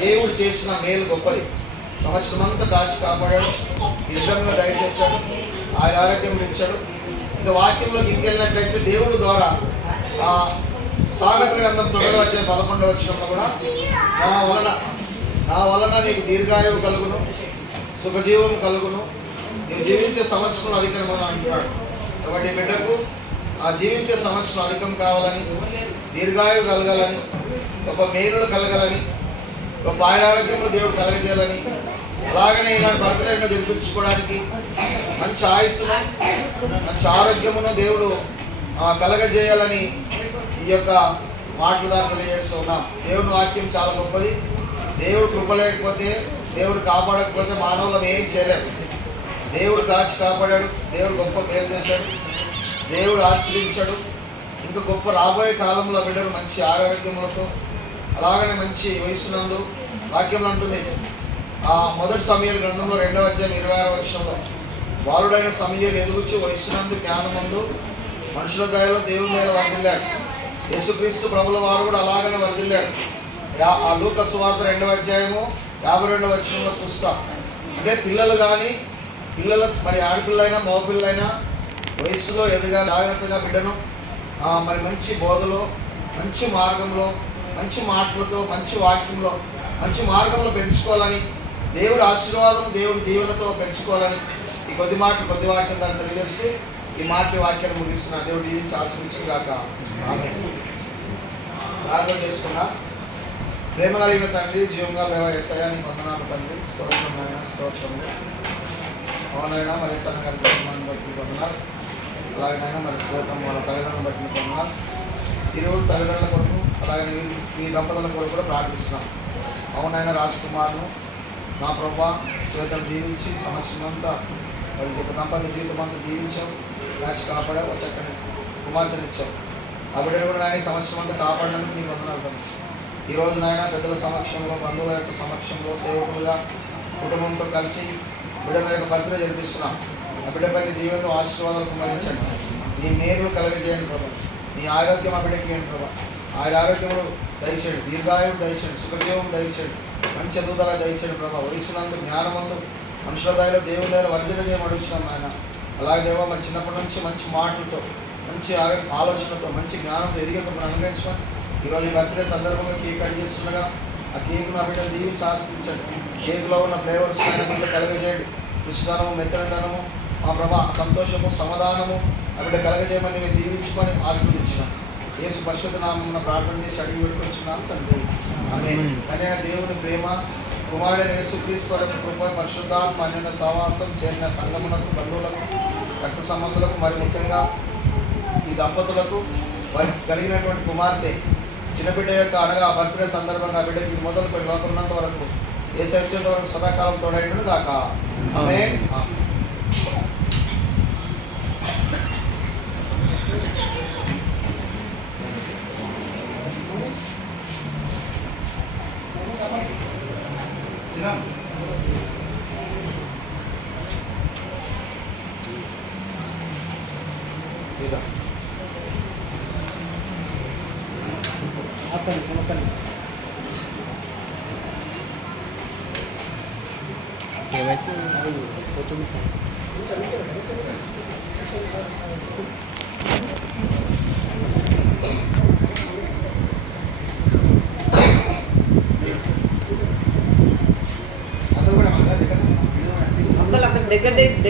దేవుడు చేసిన మేలు గొప్పది. సంవత్సరం అంతా కాచి కాపాడాడు, నిజంగా దయచేశాడు, ఆయన ఆరోగ్యం ఇచ్చాడు. ఇంకా వాక్యంలోకి ఇంకెళ్ళినట్లయితే దేవుడు ద్వారా సామెతల గ్రంథం 9:11 వచనంలో కూడా నా వలన నీకు దీర్ఘాయువు కలుగును, సుఖజీవం కలుగును, నీవు జీవించే సంవత్సరం అధికమని అంటున్నాడు. కాబట్టి బిడ్డకు జీవించే సంవత్సరం అధికం కావాలని, దీర్ఘాయువు కలగాలని, గొప్ప మేలులు కలగాలని, గొప్ప ఆరోగ్యంలో దేవుడు కలగజేయాలని, అలాగనే ఇలాంటి బర్త్డేను జరిపించుకోవడానికి మంచి ఆయుస్సును, మంచి ఆరోగ్యమును దేవుడు కలగజేయాలని ఈ యొక్క మాటలు దాకా తెలియజేస్తున్నాం. దేవుని వాక్యం చాలా గొప్పది. దేవుడు కృప లేకపోతే, దేవుడు కాపాడకపోతే మానవులను ఏం చేయలేము. దేవుడు కాచి కాపాడాడు, దేవుడు గొప్ప మేలు చేశాడు, దేవుడు ఆశ్రయించాడు. ఇంకా గొప్ప రాబోయే కాలంలో బిడ్డలు మంచి ఆరోగ్యములతో, అలాగనే మంచి వయసునందు వాక్యం అంటుంది. మొదటి సమూయేలు గ్రంథంలో 2:26 బాలుడైన సమూయేలు ఎదుగుచు వయసునందు జ్ఞానమందు మనుషుల దయలో దేవుని మీద వర్ధిల్లాడు. యేసుక్రీస్తు ప్రభుల వారు కూడా అలాగనే వర్ధిల్లాడు. లూకా సువార్త 2:52 చూస్తాం. అంటే పిల్లలు కానీ, పిల్లల మరి ఆడపిల్లైనా మగపిల్లైనా వయసులో ఎదుగా జాగ్రత్తగా బిడ్డను మరి మంచి బోధలో, మంచి మార్గంలో, మంచి మాటలతో, మంచి వాక్యంలో, మంచి మార్గంలో పెంచుకోవాలని, దేవుడి ఆశీర్వాదం, దేవుడి దీవెనతో పెంచుకోవాలని ఈ కొద్ది మాటలు, కొద్ది వాక్యం దాన్ని తెలియజేస్తే ఈ వాక్యాన్ని ముగిస్తున్నా. దేవుడు దీవించి ఆశీర్వదించుగాక. ఆమేన్. ప్రార్థన చేసుకున్నా. ప్రేమ కలిగిన తండ్రి, జీవంగా దేవ యేసయ్యా, నీ వందనాలు తండ్రి. స్తోత్రం నాయన, స్తోత్రము. అవునైనా మరి సన్నగా కుటుంబాన్ని బట్టి వందనాలు. అలాగనైనా మరి స్తోత్రం వాళ్ళ తల్లిదండ్రులను బట్టి వందనాలు. ఈరోజు తల్లిదండ్రుల కొరకు, అలాగే మీ దంపతుల కొరకు కూడా ప్రార్థిస్తున్నాం. అవునైనా రాజ్కుమార్ను నా ప్రభా శ్వేతను జీవించి సంవత్సరం అంతా మరి ఒక దంపతి జీవితం అంతా జీవించావు, రాసి కాపాడావు, చక్కని కుమార్తెను ఇచ్చావు. ఆ బిడ్డను కూడా నాయన సంవత్సరం అంతా కాపాడినందుకు నీకు వందనాలు. ఈరోజు నాయన పెద్దల సమక్షంలో, బంధువుల యొక్క సమక్షంలో, సేవకులుగా కుటుంబంతో కలిసి బిడ్డల యొక్క బర్త్డే జరిపిస్తున్నాం. ఆ బిడ్డపై దీవెనలు, ఆశీర్వాదాలు కుమరించండి. నీ మేలు కలగజేయండి ప్రభా. నీ ఆరోగ్యం ఆ బిడ్డకి ఏంటి ప్రభా. ఆయన ఆరోగ్యంలో దయచేయండి, దీర్ఘాయువు దయచేయండి, సుఖజీవం దయచేయండి, మంచి ఎదుగుదల దయచేయండి ప్రభా. వయసునందు, జ్ఞానమందు, మనుషుల దయలో, దేవుని దయలో వర్ధన చేయమని అడుగుతున్నాం ఆయన. అలాగే దేవా మరి చిన్నప్పటి నుంచి మంచి మాటలతో, మంచి ఆలోచనతో, మంచి జ్ఞానంతో ఎదిగేటప్పుడు అనుగ్రహించమని ఈరోజు ఈ బర్త్డే సందర్భంగా కేక్ కట్ చేస్తుండగా ఆ కేక్ నా బిడ్డను దీవించి ఆశ్రయించండి. కేకులో ఉన్న ఫ్లేవర్స్ బిడ్డ కలగజేయండి. రుచిదనము, మెత్తనదనము, మా ప్రభా సంతోషము, సమాధానము ఆ బిడ్డ కలగజేయమని నేను దీవించుకొని ఆశీర్వదించినాను. యేసు పరిశుద్ధ నామమున ప్రార్థన చేసి అడిగి పెట్టుకొచ్చున్నాను తండ్రి. ఆమేన్. కన్యైన దేవుని ప్రేమ, కుమారుడైన యేసుక్రీస్తు యొక్క కృప, పరిశుద్ధాత్మ అన్యోన్య సహవాసం, చేరిన సంఘములకు, బంధువులకు, రక్త సంబంధులకు, మరి ముఖ్యంగా ఈ దంపతులకు వారికి కలిగినటువంటి కుమార్తె చిన్నబిడ్డ యొక్క అనగా బర్త్డే సందర్భంగా బిడ్డకి మొదలుకొని లోకమున్నంత వరకు ఏ సత్యంత వరకు సదాకాలం తోడైండును గాక. ఆమేన్. ఏమైతే పోతుంది. దగ్గర